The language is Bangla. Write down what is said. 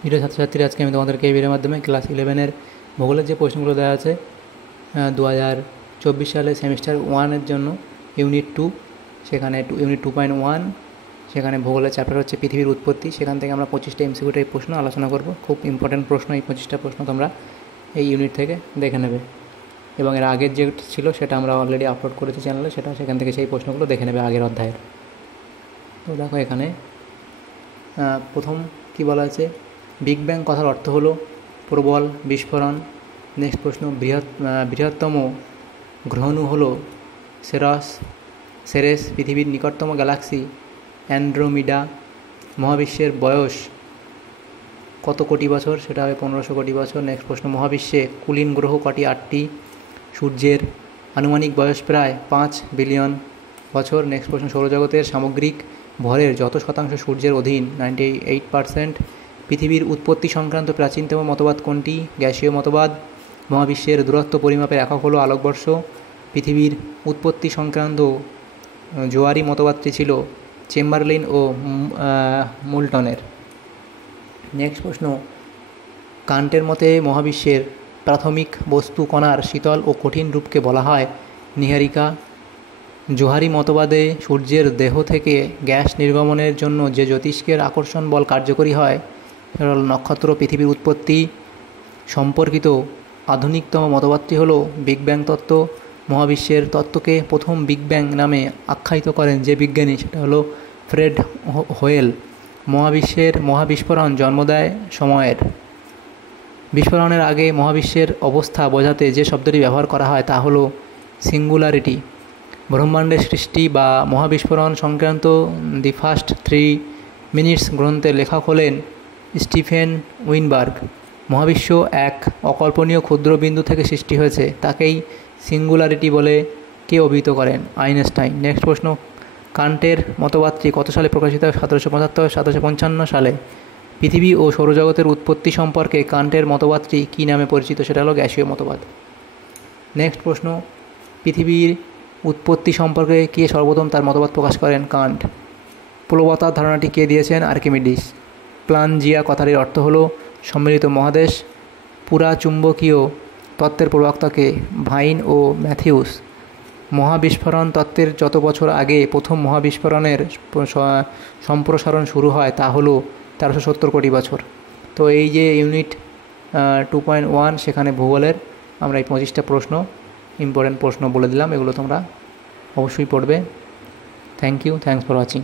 প্রিয় ছাত্রছাত্রীরা, আজকে আমি তোমাদেরকে এই ভিডিওর মাধ্যমে ক্লাস 11-এর ভূগোলের যে প্রশ্নগুলো দেওয়া আছে 2024 সালে সেমিস্টার 1-এর জন্য ইউনিট 2, সেখানে ইউনিট 2.1, সেখানে ভূগোলের চ্যাপ্টার হচ্ছে পৃথিবীর উৎপত্তি। সেখান থেকে আমরা 25টা এমসিকিউ টাইপ প্রশ্ন আলোচনা করব। খুব ইম্পর্টেন্ট প্রশ্ন, এই 25টা প্রশ্ন তোমরা এই ইউনিট থেকে দেখে নেবে, এবং এর আগের যে ছিল সেটা আমরা অলরেডি আপলোড করেছি চ্যানেলে, সেখান থেকে সেই প্রশ্নগুলো দেখে নেবে আগের অধ্যায়ের। তো দেখো এখানে প্রথম কি বলা আছে, বিগ ব্যাং কথার অর্থ হলো প্রবল বিস্ফোরণ। নেক্সট প্রশ্ন, বৃহত্তম গ্রহাণু হলো সেরেস। পৃথিবীর নিকটতম গ্যালাক্সি অ্যান্ড্রোমিডা। মহাবিশ্বের বয়স কত কোটি বছর? সেটা হবে 1500 কোটি বছর। নেক্সট প্রশ্ন, মহাবিশ্বে কুলীন গ্রহ কটি? 8টি। সূর্যের আনুমানিক বয়স প্রায় 5 বিলিয়ন বছর। নেক্সট প্রশ্ন, সৌরজগতের সামগ্রিক ভরের যত শতাংশ সূর্যের অধীন? 98%। পৃথিবীর উৎপত্তি সংক্রান্ত প্রাচীনতম মতবাদ কোনটি? গ্যাসীয় মতবাদ। মহাবিশ্বের দূরত্ব পরিমাপের একক হলো আলোকবর্ষ। পৃথিবীর উৎপত্তি সংক্রান্ত জোয়ারি মতবাদটি ছিল চেম্বারলিন ও মুল্টনের। নেক্সট প্রশ্ন, কান্টের মতে মহাবিশ্বের প্রাথমিক বস্তু কণার শীতল ও কঠিন রূপকে বলা হয় নীহারিকা। জোহারি মতবাদে সূর্যের দেহ থেকে গ্যাস নির্গমনের জন্য যে জ্যোতিষ্কের আকর্ষণ বল কার্যকরী হয় সেটা হল নক্ষত্র। পৃথিবীর উৎপত্তি সম্পর্কিত আধুনিকতম মতবাদটি হলো বিগ ব্যাং তত্ত্ব। মহাবিশ্বের তত্ত্বকে প্রথম বিগ ব্যাং নামে আখ্যায়িত করেন যে বিজ্ঞানী, সেটা হলো ফ্রেড হোয়েল। মহাবিশ্বের মহাবিস্ফোরণ জন্ম দেয় সময়ের। বিস্ফোরণের আগে মহাবিশ্বের অবস্থা বোঝাতে যে শব্দটি ব্যবহার করা হয় তা হলো সিঙ্গুলারিটি। ব্রহ্মাণ্ডের সৃষ্টি বা মহাবিস্ফোরণ সংক্রান্ত দি ফার্স্ট 3 মিনিটস গ্রন্থের লেখক হলেন স্টিফেন উইনবার্গ। মহাবিশ্ব এক অকল্পনীয় ক্ষুদ্র বিন্দু থেকে সৃষ্টি হয়েছে, তাকেই সিঙ্গুলারিটি বলে কে অভিহিত করেন? আইনস্টাইন। নেক্সট প্রশ্ন, কান্টের মতবাদটি কত সালে প্রকাশিত হয়? 1775-1755 সালে। পৃথিবী ও সৌরজগতের উৎপত্তি সম্পর্কে কান্টের মতবাদটি কী নামে পরিচিত? সেটা হলো গ্যাসীয় মতবাদ। নেক্সট প্রশ্ন, পৃথিবীর উৎপত্তি সম্পর্কে কে সর্বপ্রথম তার মতবাদ প্রকাশ করেন? কান্ট। প্লবতার ধারণাটি কে দিয়েছেন? আর্কিমিডিস। প্লানজিয়া কথাটির অর্থ হলো সম্মিলিত মহাদেশ। পুরাচুম্বকীয় তত্ত্বের প্রবক্তাকে? ভাইন ও ম্যাথিউস। মহাবিস্ফোরণ তত্ত্বের যত বছর আগে প্রথম মহাবিস্ফোরণের সম্প্রসারণ শুরু হয় তা হলো 1370 কোটি বছর। তো এই যে ইউনিট 2.1 সেখানে ভূগোলের আমরা এই 25টা প্রশ্ন, ইম্পর্টেন্ট প্রশ্ন বলে দিলাম, এগুলো তোমরা অবশ্যই পড়বে। Thank you, thanks for watching.